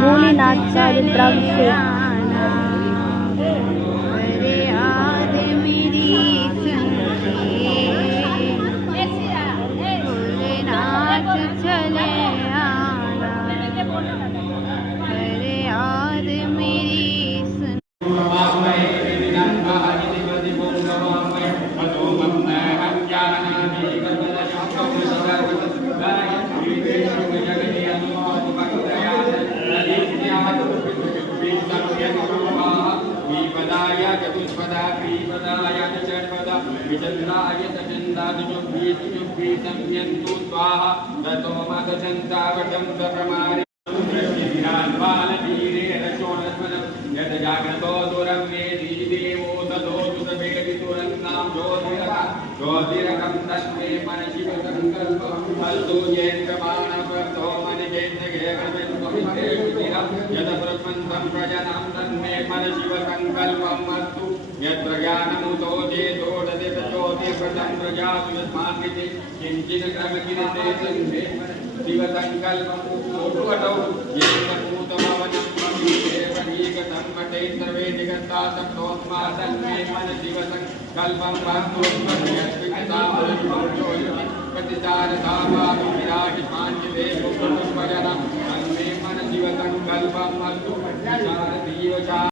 भोलेनाथ का रुद्राभिषेक। चतुष्पदा क्रीपदाय चर्पदा विचन्द्राय चन्द्रादिजुभ्री संयन्तु स्वाहा ततो मदचन्तावटं सप्रमाणे बालधीरे रशोणस्मनं यद जागृतो दुरं मे देवो ततो दुतवेदितुरन्नां ज्योतिरकं तस्मै मनसि संकल्पं फलतो येन्द्रमाणव्रतो मनिजेन्द्रगेहविन्द्रमिन्द्रेषुतिरं यद ब्रह्मन्तं प्रजनं तन्मे मनसि संकल्पम् अस्तु यत्र ज्ञानमुतो चेतो ददितज्योतिर्व्रतं प्रजासु यस्मान्विते किञ्चित् क्रमकिरिते सन्धे शिवसङ्कल्पं कोटुवटौ येन भूतभवनं ममीदेवनीगतं मठे सर्वे निगता सप्तोन्मादन्मे मन शिवसङ्कल्पं वास्तुत्वज्ञत्विकतामरुणोयोनि प्रतिचारधामामि विराजिपाञ्चदेवो कुटुम्बजनं तन्मे मन शिवसङ्कल्पम् अस्तु विचारतीव